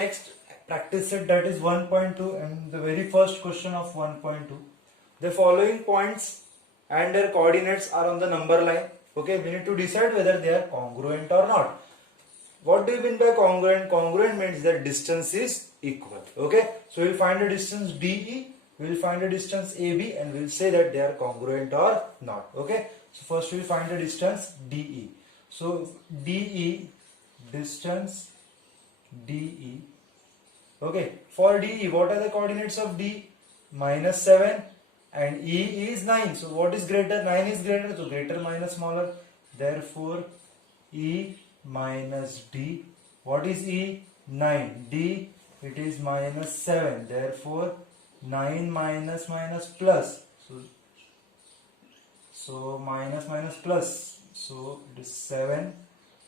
Next practice set, that is 1.2, and the very first question of 1.2. The following points and their coordinates are on the number line. Okay, we need to decide whether they are congruent or not. What do you mean by congruent? Congruent means that distance is equal. Okay, so we'll find a distance DE, we'll find a distance AB, and we'll say that they are congruent or not. Okay, so first we'll find the distance DE. So DE, distance DE. Okay, for DE, what are the coordinates of D? -7, and E is 9. So what is greater? 9 is greater, so greater minus smaller. Therefore, E minus D. What is E? 9. D, it is -7. Therefore, 9 minus minus plus. So minus minus plus. So it is 7.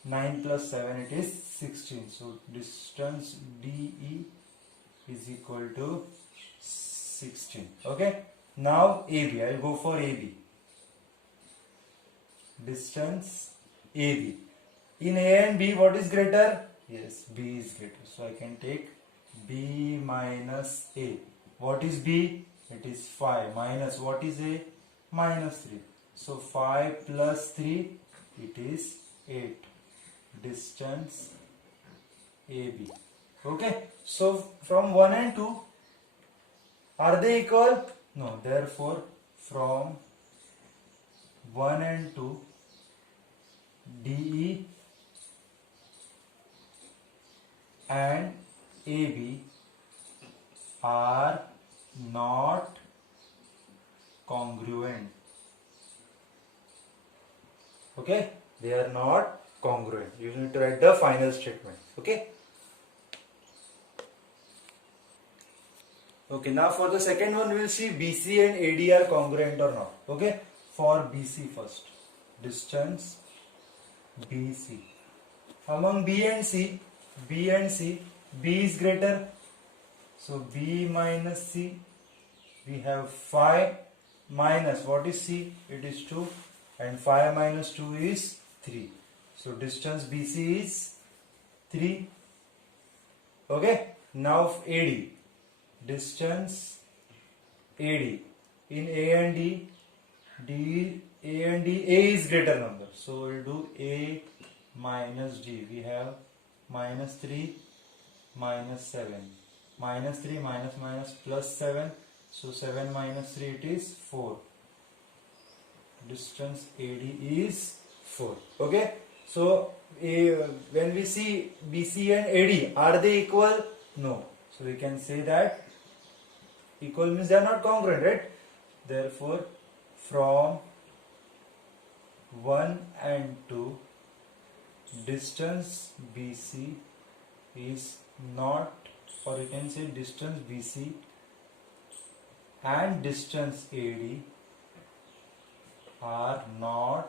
9 plus 7, it is 16. So distance DE is equal to 16. Okay. Now AB. I will go for AB. Distance AB. In A and B, what is greater? Yes, B is greater. So I can take B minus A. What is B? It is 5. Minus what is A? -3. So 5 plus 3, it is 8. Distance AB. Okay. So from 1 and 2, are they equal? No. Therefore, from 1 and 2, DE and AB are not congruent. Okay, they are not congruent. You need to write the final statement. Okay. Okay, now for the second one, we will see BC and AD are congruent or not. Okay, for BC first, distance BC. Among B and C, B is greater. So B minus C, we have 5 minus what is C? It is 2, and 5 minus 2 is 3. So distance BC is 3. Okay, now AD. Distance AD. In A and D, A is greater number. So we'll do A minus D. We have -3 -7. -3 minus minus plus 7. So 7 minus 3, it is 4. Distance AD is 4. Okay. So when we see BC and AD, are they equal? No. So we can say that equal means they are not congruent, right? Therefore, from 1 and 2, distance BC is not, or you can say distance BC and distance AD are not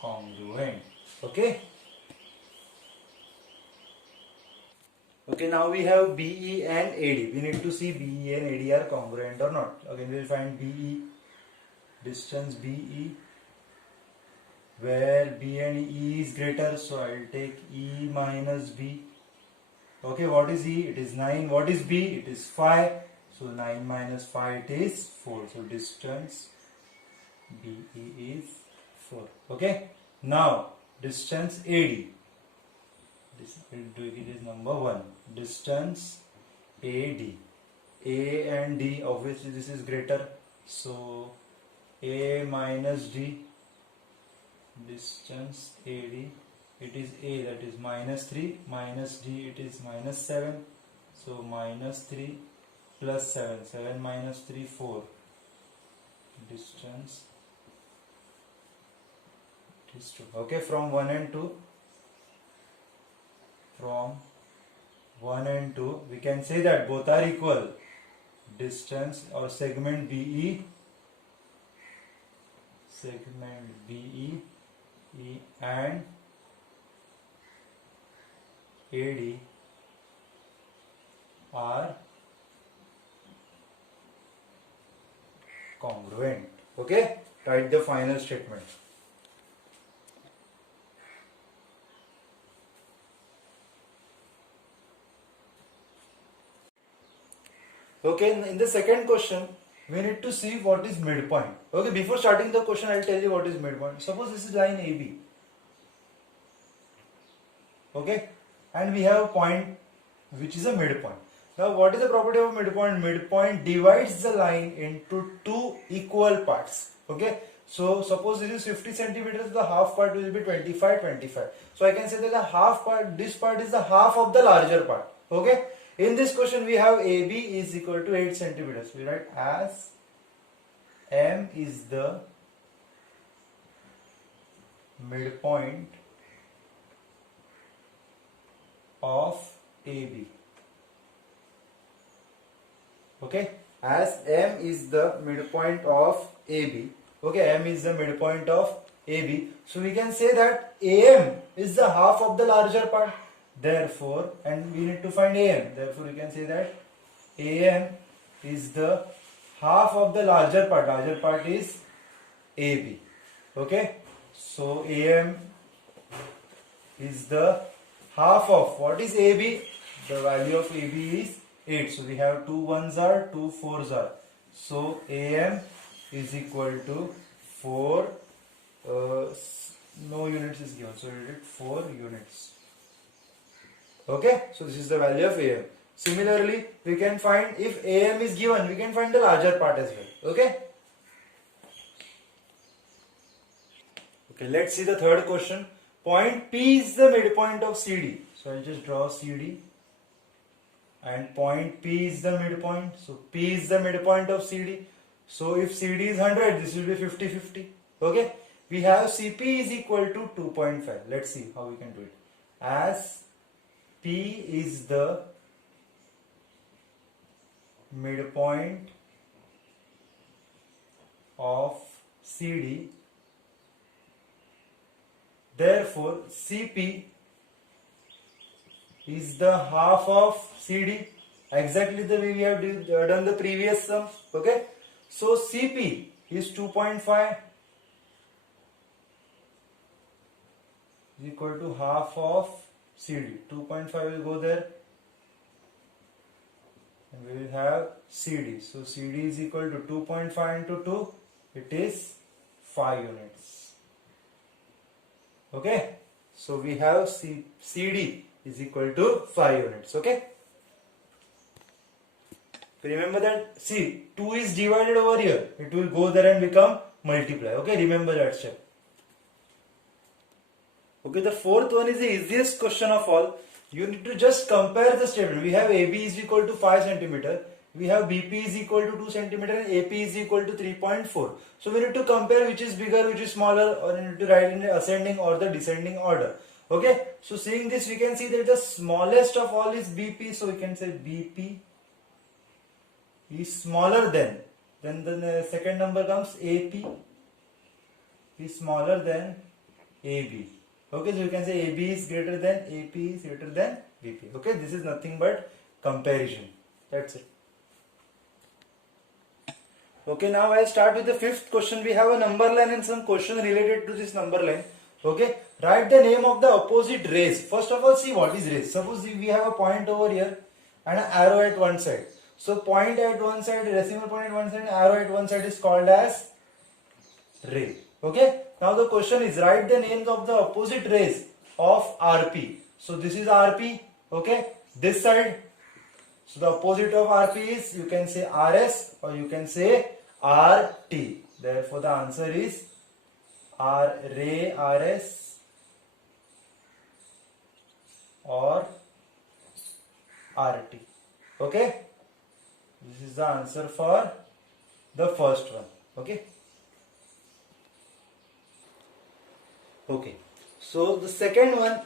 congruent. Okay. Okay, now we have BE and AD. We need to see BE and AD are congruent or not. Again, we will find BE, distance BE, where B and E is greater. So I will take E minus B. Okay, what is E? It is 9. What is B? It is 5. So 9 minus 5, it is 4. So distance BE is 4. Okay, now distance AD. It is number 1. Distance AD. A and D, obviously this is greater. So A minus D. Distance AD. It is A, that is -3. Minus D, it is -7. So -3 plus 7. 7 minus 3, 4. Distance is 2. Okay, from 1 and 2. From 1 and 2, we can say that both are equal. Distance or segment BE, E and AD are congruent. Okay, write the final statement. Okay, in the second question, we need to see what is midpoint. Okay, before starting the question, I'll tell you what is midpoint. Suppose this is line AB. Okay, and we have a point which is a midpoint. Now, what is the property of midpoint? Midpoint divides the line into two equal parts. Okay, so suppose this is 50 centimeters, the half part will be 25, 25. So I can say that the half part, this part is the half of the larger part. Okay, in this question we have AB is equal to 8 centimeters. We write as M is the midpoint of AB. Okay, as M is the midpoint of AB. Okay, M is the midpoint of AB. So we can say that AM is the half of the larger part. Therefore, and we need to find AM. Therefore, we can say that AM is the half of the larger part. Larger part is AB. Okay, so AM is the half of what is AB? The value of AB is 8. So we have 2 ones are, 2 fours are. So AM is equal to 4. No units is given. So we did 4 units. Okay. So this is the value of AM. Similarly, we can find if AM is given, we can find the larger part as well. Okay. Okay. Let's see the third question. Point P is the midpoint of CD. So I'll just draw CD. And point P is the midpoint. So P is the midpoint of CD. So if CD is 100, this will be 50-50. Okay. We have CP is equal to 2.5. Let's see how we can do it. As P is the midpoint of CD. Therefore, CP is the half of CD, exactly the way we have done the previous sum. Okay, so CP is 2.5 is equal to half of CD. 2.5 will go there and we will have CD. So CD is equal to 2.5 into 2, it is 5 units. Okay, so we have CD is equal to 5 units. Okay, remember that, see, 2 is divided over here, it will go there and become multiply. Okay, remember that step. Okay, the fourth one is the easiest question of all. You need to just compare the statement. We have AB is equal to 5 centimeter, we have BP is equal to 2 centimeter, and AP is equal to 3.4. So we need to compare which is bigger, which is smaller, or we need to write in the ascending or the descending order. Okay, so seeing this, we can see that the smallest of all is BP. So we can say BP is smaller than. Then the second number comes AP is smaller than AB. Okay, so you can say AB is greater than, AP is greater than BP. Okay, this is nothing but comparison. That's it. Okay, now I'll start with the fifth question. We have a number line and some question related to this number line. Okay, write the name of the opposite rays. First of all, see what is rays. Suppose we have a point over here and an arrow at one side. So point at one side, decimal point at one side, arrow at one side is called as ray. Okay, now the question is write the names of the opposite rays of RP. So this is RP. Okay, this side. So the opposite of RP is, you can say RS or you can say RT. Therefore the answer is R ray RS or RT. Okay, this is the answer for the first one. Okay. Okay, so the second one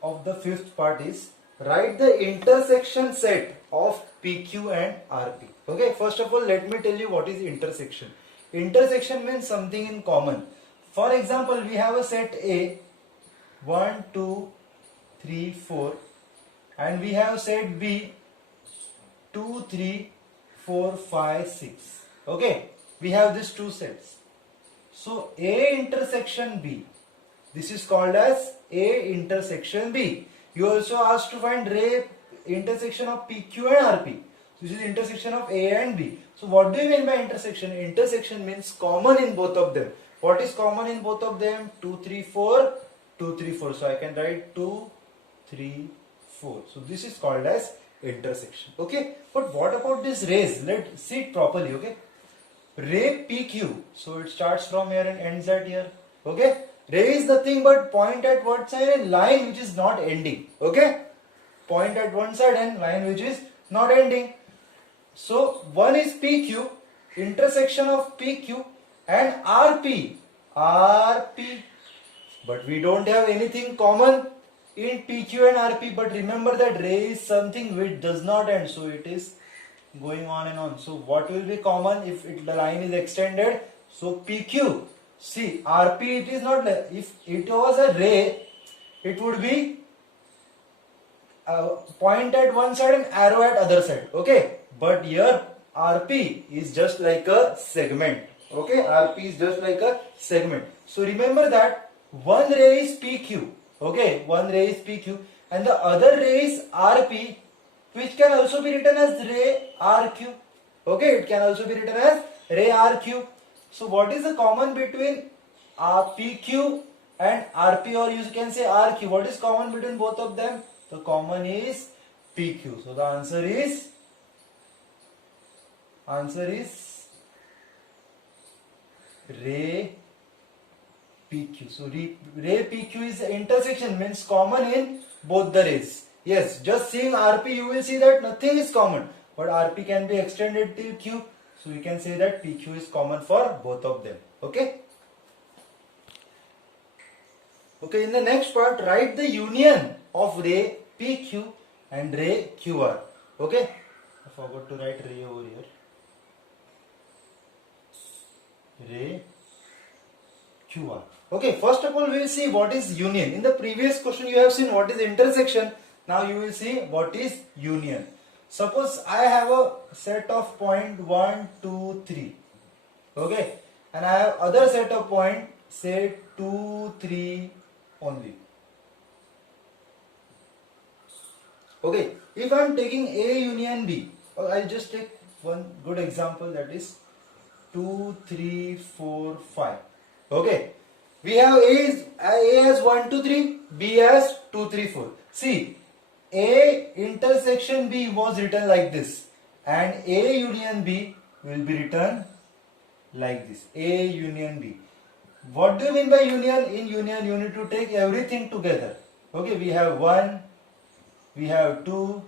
of the fifth part is write the intersection set of PQ and RP. Okay, first of all, let me tell you what is intersection. Intersection means something in common. For example, we have a set A 1, 2, 3, 4, and we have set B 2, 3, 4, 5, 6. Okay, we have these two sets. So A intersection B, this is called as A intersection B. You also asked to find ray intersection of PQ and RP. This is intersection of A and B. So what do you mean by intersection? Intersection means common in both of them. What is common in both of them? 2, 3, 4, 2, 3, 4. So I can write 2, 3, 4. So this is called as intersection. Okay. But what about this rays? Let's see it properly. Okay. Ray PQ. So it starts from here and ends at here. Okay. Ray is nothing but point at one side and line which is not ending. Okay. Point at one side and line which is not ending. So one is PQ, intersection of PQ and RP. RP. But we don't have anything common in PQ and RP. But remember that ray is something which does not end. So it is going on and on. So what will be common if the line is extended? So PQ. See, RP it is not. If it was a ray, it would be point at one side and arrow at other side. Okay. But here RP is just like a segment. Okay. RP is just like a segment. So remember that one ray is PQ. Okay. One ray is PQ and the other ray is RP, which can also be written as ray RQ. Okay. It can also be written as ray RQ. So what is the common between PQ and RP, or you can say RQ? What is common between both of them? The common is PQ. So the answer is ray PQ. So ray PQ is the intersection, means common in both the rays. Yes, just seeing RP you will see that nothing is common, but RP can be extended till Q. So we can say that PQ is common for both of them. Okay. Okay, in the next part, write the union of ray PQ and ray QR. Okay. I forgot to write ray over here. Ray QR. Okay, first of all we will see what is union. In the previous question you have seen what is intersection. Now you will see what is union. Suppose I have a set of point 1, 2, 3. Okay. And I have other set of point, say 2, 3 only. Okay. If I am taking A union B, I'll just take one good example, that is 2, 3, 4, 5. Okay. We have A has 1, 2, 3, B has 2, 3, 4. See, A intersection B was written like this and A union B will be written like this. A union B. What do you mean by union? In union you need to take everything together. Okay, we have 1, we have 2,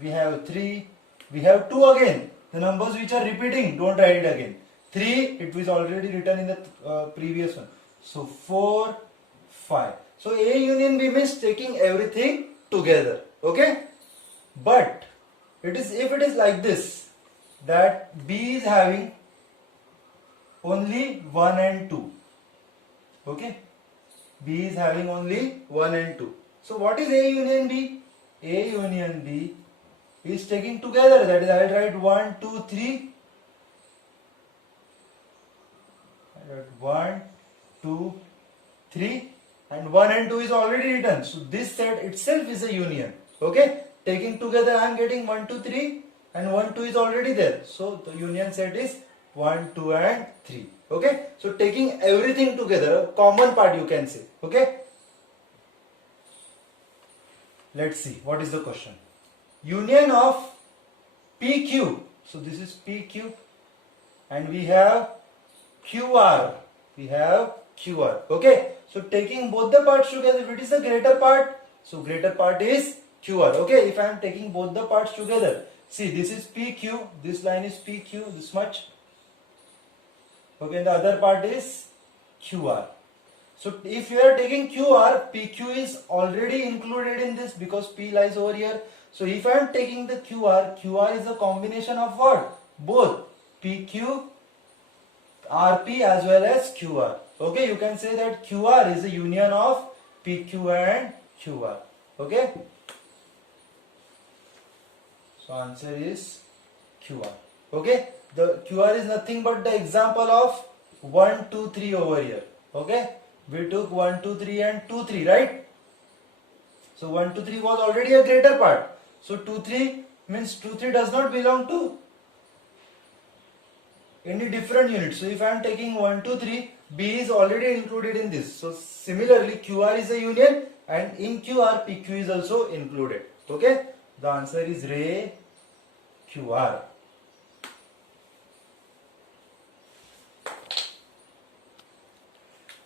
we have 3, we have 2 again. The numbers which are repeating, don't write it again. 3, it was already written in the previous one. So 4, 5. So A union B means taking everything together. Okay, but if it is like this, that B is having only 1 and 2. Okay, B is having only 1 and 2. So what is A union B? A union B is taking together, that is I will write 1, 2, 3. I write 1, 2, 3 and 1 and 2 is already written. So this set itself is a union. Okay, taking together I am getting 1, 2, 3 and 1, 2 is already there. So the union set is 1, 2 and 3. Okay, so taking everything together, a common part you can say. Okay, let's see what is the question. Union of PQ. So this is PQ and we have QR. We have QR. Okay, so taking both the parts together, if it is the greater part, so greater part is QR. Okay, if I am taking both the parts together, see this is PQ, this line is PQ, this much. Okay, the other part is QR. So if you are taking QR, PQ is already included in this because P lies over here. So if I am taking the QR, QR is a combination of what? Both PQ, RP as well as QR. Okay, you can say that QR is a union of PQ and QR. Okay. So answer is QR. Okay. The QR is nothing but the example of 1, 2, 3 over here. Okay. We took 1, 2, 3 and 2, 3, right? So 1, 2, 3 was already a greater part. So 2, 3 means 2 3 does not belong to any different unit. So if I am taking 1 2 3, B is already included in this. So similarly QR is a union, and in QR PQ is also included. Okay, the answer is Ray QR.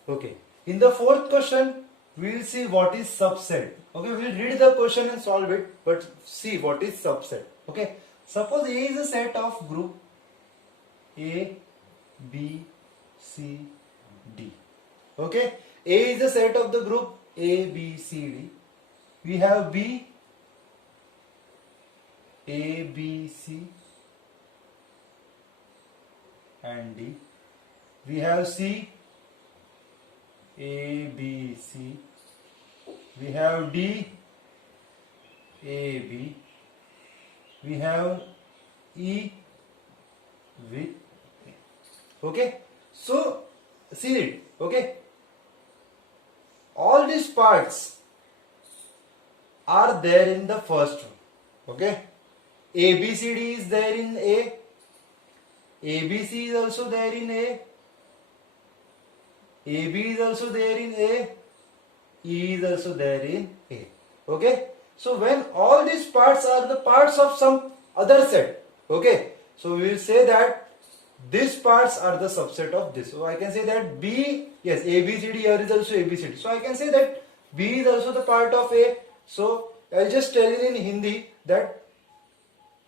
Okay, in the fourth question we will see what is subset. Okay, we will read the question and solve it, but see what is subset. Okay, suppose A is a set of group A, B, C, D. Okay, A is a set of the group A, B, C, D. We have B, A, B, C, and D. We have C, A, B, C. We have D, A, B. We have E with A. Okay, so see it. Okay, all these parts are there in the first one. Okay, A, B, C, D is there in A. A, B, C is also there in A. A, B is also there in A. E is also there in A. Okay, so when all these parts are the parts of some other set, okay, so we will say that these parts are the subset of this. So I can say that B, yes, A, B, C, D, here is also A, B, C, D. So I can say that B is also the part of A. So I'll just tell you in Hindi that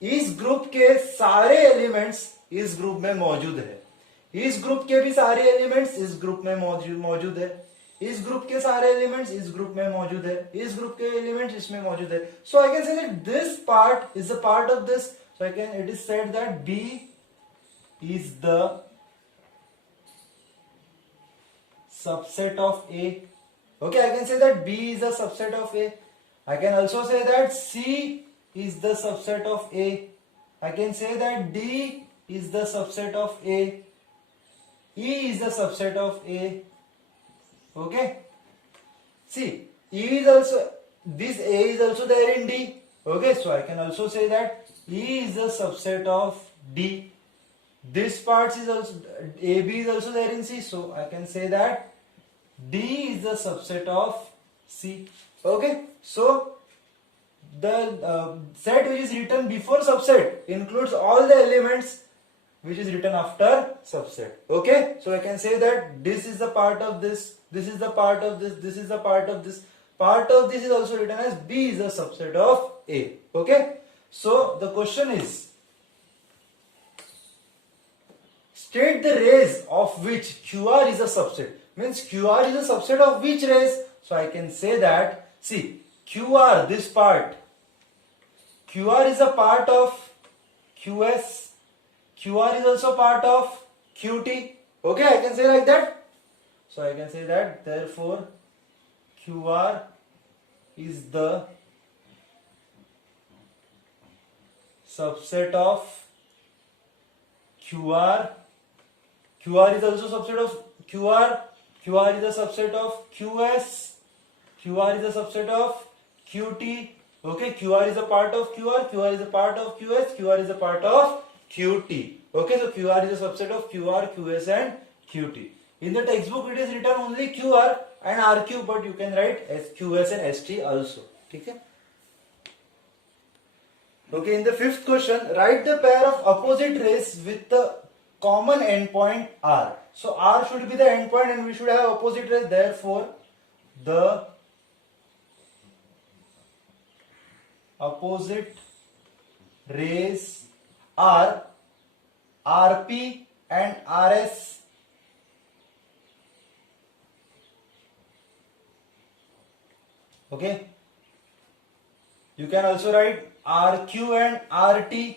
इस group के सारे elements इस group में मौजूद है, इस group के भी सारे एलिमेंट्स इस ग्रुप में मौजूद है, इस ग्रुप के सारे एलिमेंट्स इस ग्रुप में मौजूद है, इस ग्रुप के एलिमेंट्स इसमें मौजूद है. So I can say that this part is a part of this. So I can, it is said that B is the subset of A. Okay, I can say that B is the subset of A. I can also say that C is the subset of A. I can say that D is the subset of A. E is the subset of A. Okay. See, E is also, this A is also there in D. Okay, so I can also say that E is the subset of D. This part is also, AB is also there in C. So I can say that D is the subset of C. Okay, so the set which is written before subset includes all the elements which is written after subset. Okay, so I can say that this is the part of this, this is the part of this, this is the part of this, part of this is also written as B is a subset of A. Okay, so the question is, state the rays of which QR is a subset. Means QR is a subset of which rays? So I can say that, see, QR, this part, QR is a part of QS, QR is also part of QT. Okay, I can say like that. So I can say that therefore QR is the subset of QR. QR is also subset of QR. QR is a subset of QS. QR is a subset of QT. Okay, QR is a part of QR. QR is a part of QS. QR is a part of QT. Okay, so QR is a subset of QR, QS and QT. In the textbook it is written only QR and RQ, but you can write QS and ST also. Okay. Okay, in the fifth question, write the pair of opposite rays with the common endpoint R. So R should be the endpoint and we should have opposite rays. Therefore, the opposite rays are RP and RS. Okay. You can also write RQ and RT.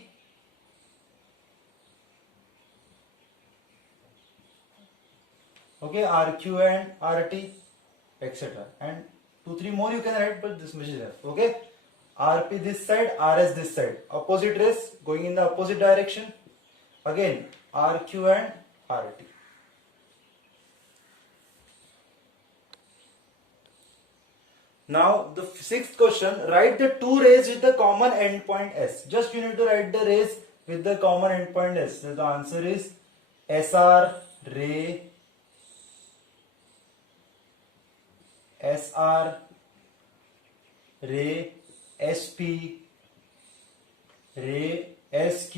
Okay, RQ and RT, etc. And 2 3 more you can write, but this much is there. Okay, RP this side, RS this side. Opposite rays going in the opposite direction. Again, RQ and RT. Now the sixth question, write the two rays with the common endpoint S. Just you need to write the rays with the common endpoint S. So the answer is SR ray, SR ray, SP ray, SQ.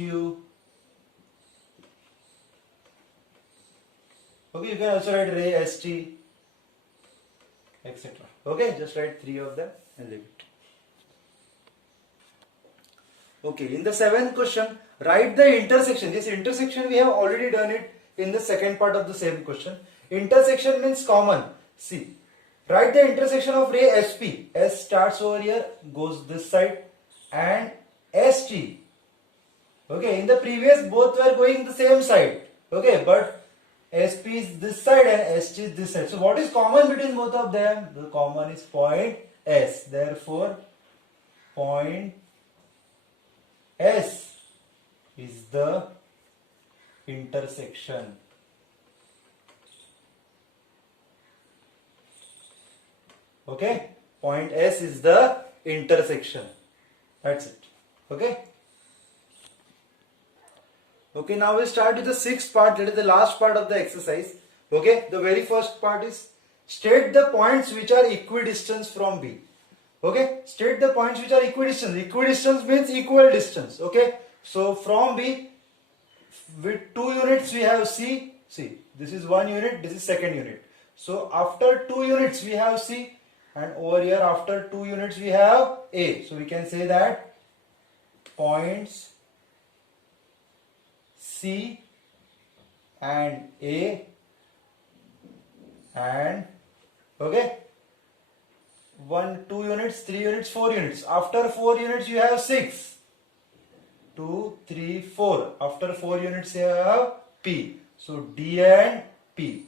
Okay, you can also write ray ST, etc. Okay, just write three of them and leave it. Okay, in the seventh question, write the intersection. This intersection we have already done it in the second part of the same question. Intersection means common. See, write the intersection of ray SP. S starts over here, goes this side, and ST. Okay, in the previous both were going the same side. Okay, but SP is this side and ST is this side. So what is common between both of them? The common is point S. Therefore, point S is the intersection. Okay, point S is the intersection. That's it. Okay. Okay, now we start with the sixth part, that is the last part of the exercise. Okay, the very first part is state the points which are equidistant from B. Okay, state the points which are equidistant. Equidistance means equal distance. Okay, so from B, with 2 units we have C. See, this is 1 unit, this is second unit. So after 2 units we have C, and over here after 2 units we have A. So we can say that points C and A and okay, 1, 2 units, 3 units, 4 units. After 4 units you have 6. 2, 3, 4. After 4 units you have P. So D and P.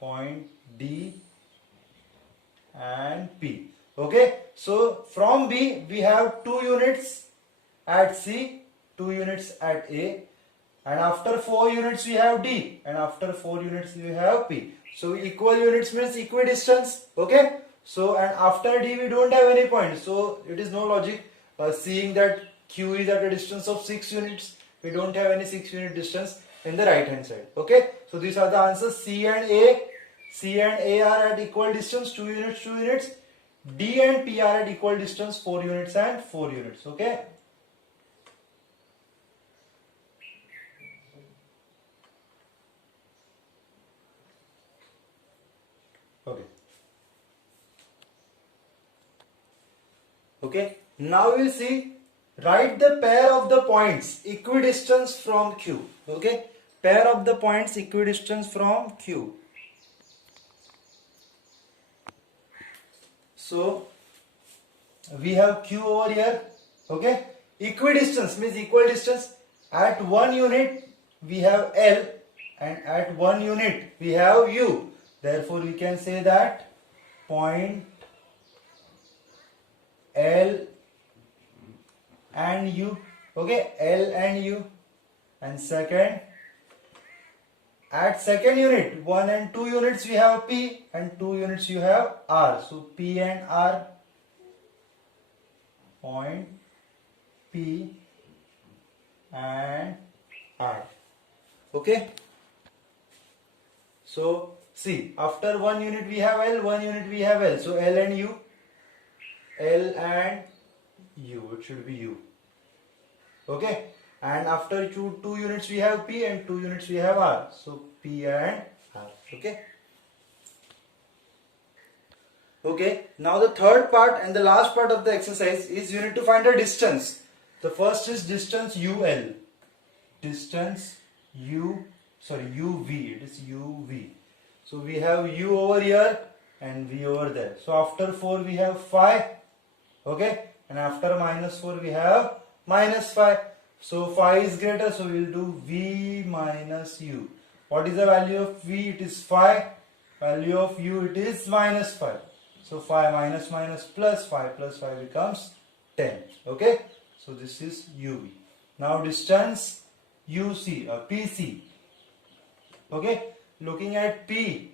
Point D and P. Okay. So from B we have 2 units at C, 2 units at A, and after 4 units we have D, and after 4 units we have P. So equal units means equidistance. Okay. So and after D we don't have any point. So it is no logic seeing that Q is at a distance of 6 units. We don't have any 6 unit distance in the right hand side. Okay. So these are the answers. C and A. C and A are at equal distance, 2 units, 2 units. D and P are at equal distance, 4 units and 4 units. Okay. Okay. Okay. Now we'll see, write the pair of the points equidistance from Q. Okay. Pair of the points equidistance from Q. So we have Q over here. Okay. Equidistance means equal distance. At 1 unit we have L and at 1 unit we have U. Therefore we can say that point L and U. Okay, L and U. And second, at second unit, 1 and 2 units we have P and 2 units you have R. So P and R. Point P and R. Okay. So see, after 1 unit we have L, 1 unit we have L. So L and U. L and U. It should be U. Okay. And after 2 units we have P and 2 units we have R. So P and R. Okay. Okay. Now the third part and the last part of the exercise is you need to find a distance. The first is distance UL. Distance UV. It is UV. So we have U over here and V over there. So after 4 we have phi. Okay. And after -4 we have -phi. So phi is greater, so we will do V minus U. What is the value of V? It is phi. Value of U, it is -phi. So phi minus minus plus phi becomes 10. Okay. So this is UV. Now distance UC or PC. Okay. Looking at P.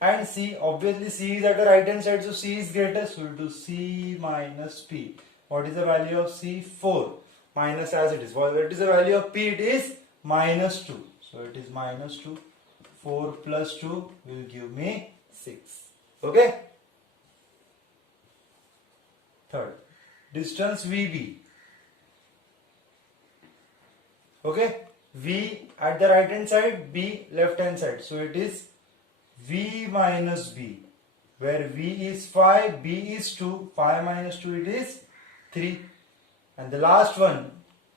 and C. Obviously C is at the right hand side, so C is greater, so we'll do C minus P. What is the value of C? 4 minus as it is. What is the value of P? It is minus 2. So it is minus 2. 4 plus 2 will give me 6. Okay. Third, distance VB. Okay. V at the right hand side, B left hand side. So it is V minus B, where V is 5, B is 2, 5 minus 2 it is 3. And the last one,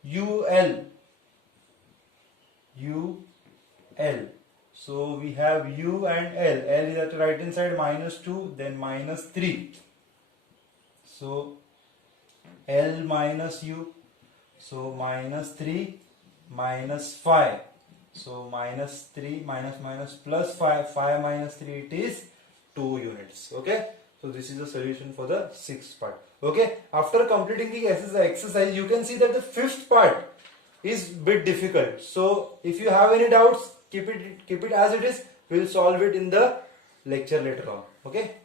UL. So we have U and L. L is at the right hand side, minus 2, then minus 3. So L minus U. So minus 3 minus 5. So minus 3 minus plus 5. 5 minus 3 it is 2 units. Okay. So this is the solution for the sixth part. Okay. After completing the exercise, you can see that the fifth part is bit difficult. So if you have any doubts, keep it as it is. We'll solve it in the lecture later on. Okay.